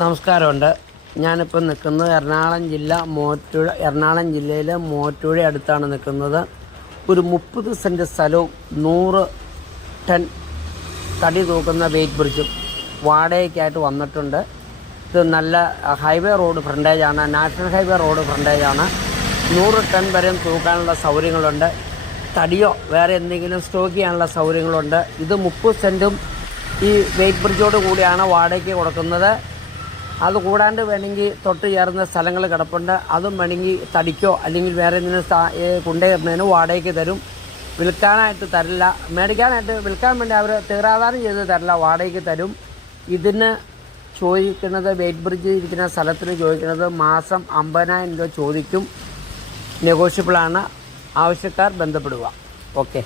നമസ്കാരമുണ്ട്. ഞാനിപ്പോൾ നിൽക്കുന്നത് എറണാകുളം ജില്ല മോറ്റുഴ എറണാകുളം ജില്ലയിലെ മോറ്റുഴ അടുത്താണ് നിൽക്കുന്നത്. ഒരു മുപ്പത് സെന്റ് സ്ഥലവും നൂറ് ടൺ തടി തൂക്കുന്ന വെയിറ്റ് ബ്രിഡ്ജും വാടകയ്ക്കായിട്ട് വന്നിട്ടുണ്ട്. ഇത് നല്ല ഹൈവേ റോഡ് ഫ്രണ്ടേജാണ് നാഷണൽ ഹൈവേ റോഡ് ഫ്രണ്ടേജാണ്. നൂറ് ടൺ വരെയും തൂക്കാനുള്ള സൗകര്യങ്ങളുണ്ട്. തടിയോ വേറെ എന്തെങ്കിലും സ്റ്റോക്ക് ചെയ്യാനുള്ള സൗകര്യങ്ങളുണ്ട്. ഇത് മുപ്പത് സെന്റും ഈ വെയിറ്റ് ബ്രിഡ്ജോട് കൂടിയാണ് വാടകയ്ക്ക് കൊടുക്കുന്നത്. അത് കൂടാണ്ട് വേണമെങ്കിൽ തൊട്ട് ചേർന്ന സ്ഥലങ്ങൾ കിടപ്പുണ്ട്. അതും വേണമെങ്കിൽ തടിക്കോ അല്ലെങ്കിൽ വേറെ എന്തെങ്കിലും കൊണ്ടുവരുന്നതിന് വാടകയ്ക്ക് തരും. വിൽക്കാനായിട്ട് തരില്ല. മേടിക്കാനായിട്ട് വിൽക്കാൻ വേണ്ടി അവർ തീറാധാരം ചെയ്ത് തരില്ല വാടകയ്ക്ക് തരും. ഇതിന് ചോദിക്കുന്നത് വെയിറ്റ് ബ്രിഡ്ജ് ഇരിക്കുന്ന സ്ഥലത്തിന് ചോദിക്കുന്നത് മാസം അമ്പതിനായിരം രൂപ ചോദിക്കും. നെഗോഷ്യബിളാണ്. ആവശ്യക്കാർ ബന്ധപ്പെടുക. ഓക്കെ.